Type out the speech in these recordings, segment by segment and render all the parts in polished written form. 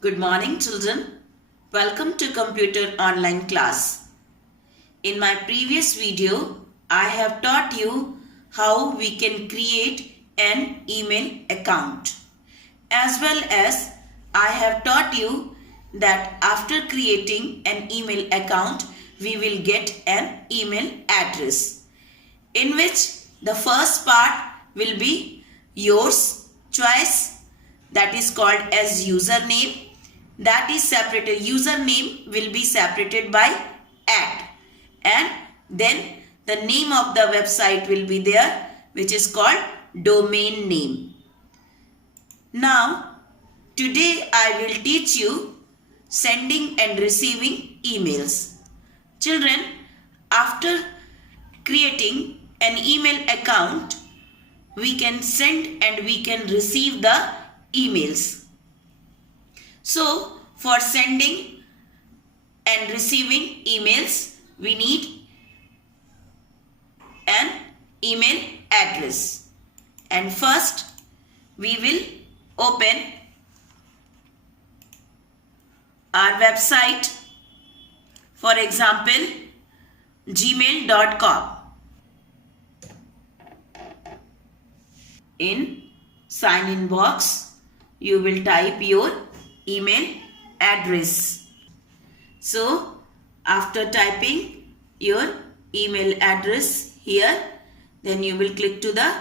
Good morning, children. Welcome to Computer Online class. In my previous video, I have taught you how we can create an email account. As well as I have taught you that after creating an email account, we will get an email address, in which the first part will be yours choice, that is called as username. That is separated. Username will be separated by @ and then the name of the website will be there, which is called domain name. Now today I will teach you sending and receiving emails. Children, after creating an email account, we can send and we can receive the emails. So, for sending and receiving emails, we need an email address. And first, we will open our website, for example, gmail.com. In sign in box, you will type your email address. So, after typing your email address here, then you will click to the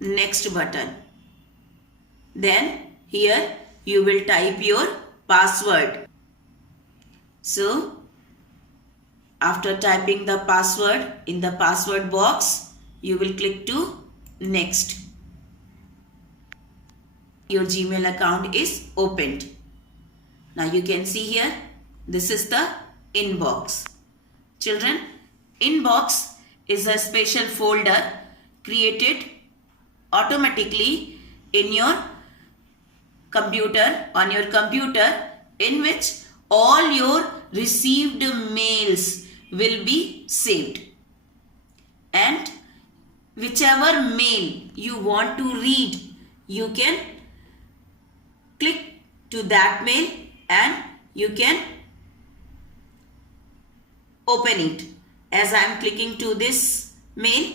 next button. Then here you will type your password. So, after typing the password in the password box, you will click to next. Your Gmail account is opened. Now you can see here, this is the inbox. Children, inbox is a special folder created automatically in your computer, on your computer, in which all your received mails will be saved. And whichever mail you want to read, you can click to that mail and you can open it. As I am clicking to this mail,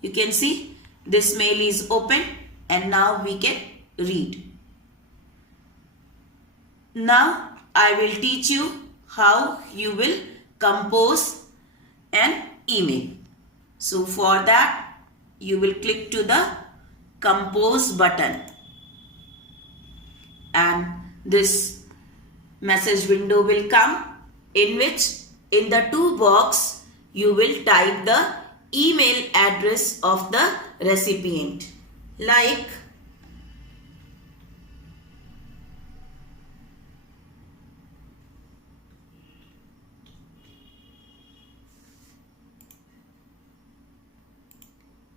you can see this mail is open and now we can read. Now I will teach you how you will compose an email. So for that, you will click to the compose button and this message window will come, in which in the to box you will type the email address of the recipient, like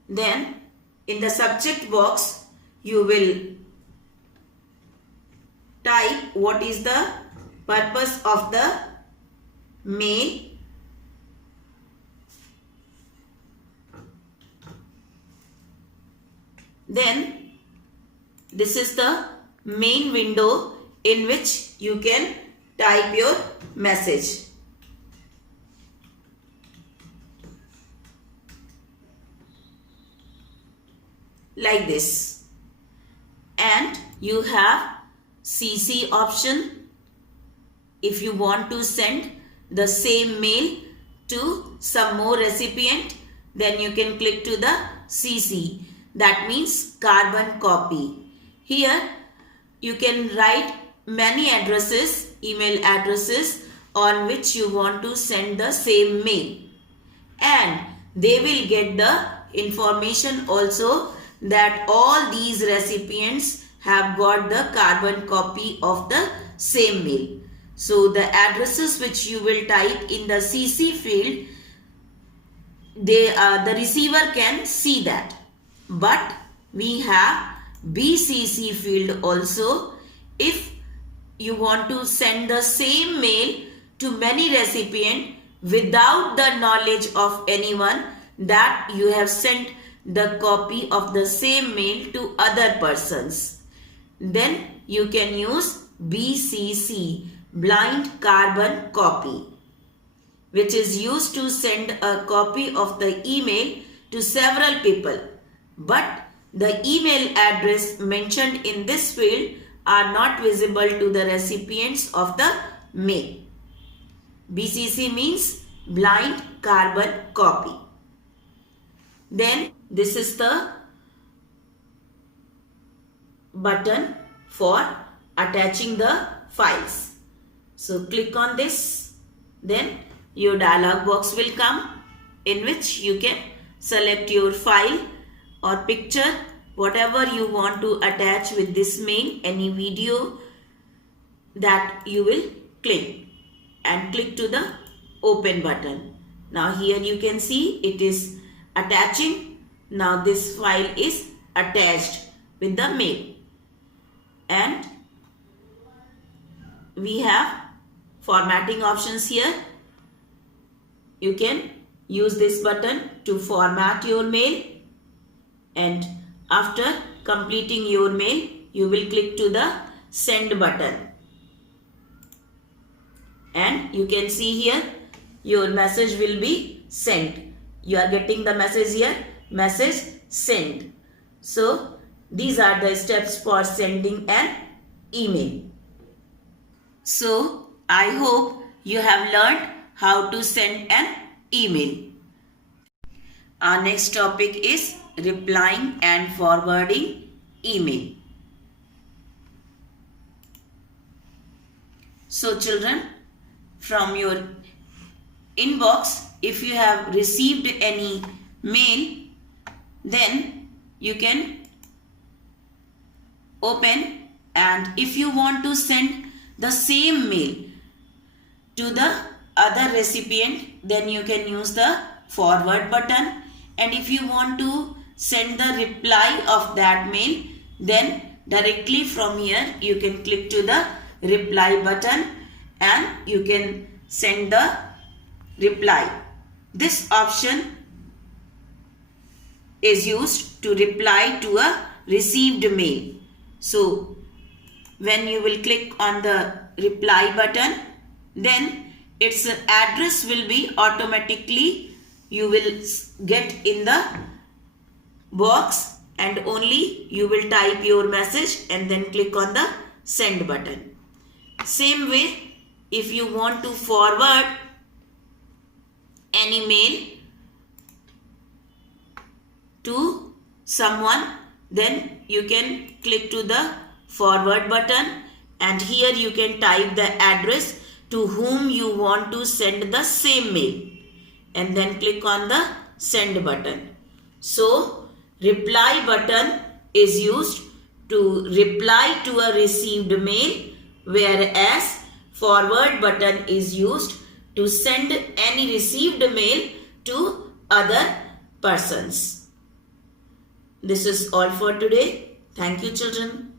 then in the subject box you will type what is the purpose of the mail, then this is the main window in which you can type your message. Like this. And you have CC option. If you want to send the same mail to some more recipient, then you can click to the CC. That means carbon copy. Here you can write many addresses, email addresses on which you want to send the same mail. And they will get the information also that all these recipients have got the carbon copy of the same mail. So the addresses which you will type in the CC field, the receiver can see that. But we have BCC field also. If you want to send the same mail to many recipients without the knowledge of anyone that you have sent the copy of the same mail to other persons, then you can use BCC, blind carbon copy, which is used to send a copy of the email to several people, but the email address mentioned in this field are not visible to the recipients of the mail. BCC means blind carbon copy. Then this is the button for attaching the files. So click on this, then your dialog box will come, in which you can select your file or picture, whatever you want to attach with this mail, any video that you will click, and click to the open button. Now here you can see it is attaching. Now this file is attached with the mail, and we have formatting options here. You can use this button to format your mail, and after completing your mail you will click to the send button, and you can see here your message will be sent. You are getting the message here, message sent. So these are the steps for sending an email. So I hope you have learned how to send an email. Our next topic is replying and forwarding email. So children, from your inbox, if you have received any mail, then you can open, and if you want to send the same mail to the other recipient, then you can use the forward button, and if you want to send the reply of that mail, then directly from here you can click to the reply button and you can send the reply. This option is used to reply to a received mail. So when you will click on the reply button, then its address will be automatically, you will get in the box, and only you will type your message and then click on the send button. Same way, if you want to forward any mail to someone, then you can click to the forward button, and here you can type the address to whom you want to send the same mail, and then click on the send button. So reply button is used to reply to a received mail, whereas forward button is used to send any received mail to other persons. This is all for today. Thank you, children.